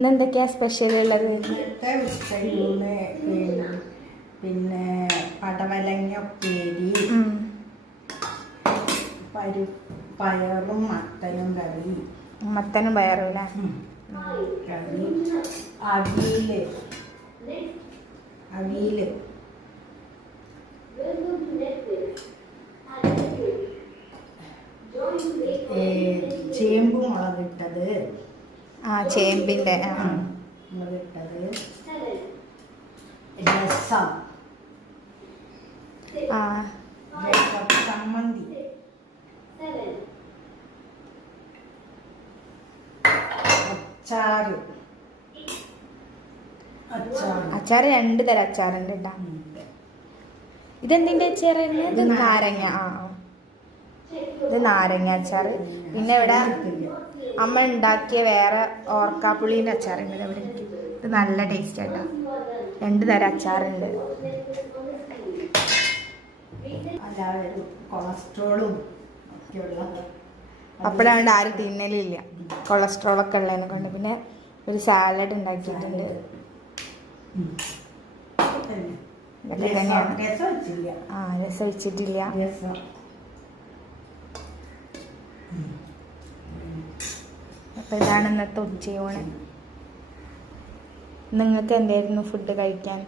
ഇന്നെന്തൊക്കെയാ special ഉള്ളത്? ഇന്നത്തെ ഉച്ചയൂണ് പിന്നെ പടവലങ്ങ ഉപ്പേരി, പയറും മത്തനും കറി. മത്തനും പയറും അല്ലേ? കറി, അവിയല് ചേമ്പ് മുളകിട്ടത്. ചേമ്പിൻ്റെ മുളകിട്ടത്, രസം, ചമ്മന്തി, അച്ചാറ് 2 തരം അച്ചാറുണ്ട് കേട്ടോ. ഇതെന്തിൻ്റെ അച്ചാറായിരുന്നു? ഇത് നാരങ്ങ. ഇത് നാരങ്ങ അച്ചാറ്. പിന്നെ ഇവിടെ അമ്മ ഉണ്ടാക്കിയ വേറെ ഓർക്കാപ്പുളീൻ്റെ അച്ചാറുണ്ട്. ഇവിടെ ഇത് നല്ല ടേസ്റ്റ് ആയിട്ടാ. 2 തരം അച്ചാറുണ്ട്. കൊളസ്ട്രോളും അപ്പോഴാണ്ട് ആരും തിന്നലില്ല, കൊളസ്ട്രോളൊക്കെ ഉള്ളതിനെ കൊണ്ട്. പിന്നെ ഒരു സാലഡ് ഉണ്ടാക്കിയിട്ടുണ്ട്. രസം വെച്ചിട്ടില്ല. അപ്പോൾ ഇതാണ് ഇന്നത്തെ ഉച്ചയൂണ്. നിങ്ങൾക്ക് എന്തായിരുന്നു ഫുഡ് കഴിക്കാൻ?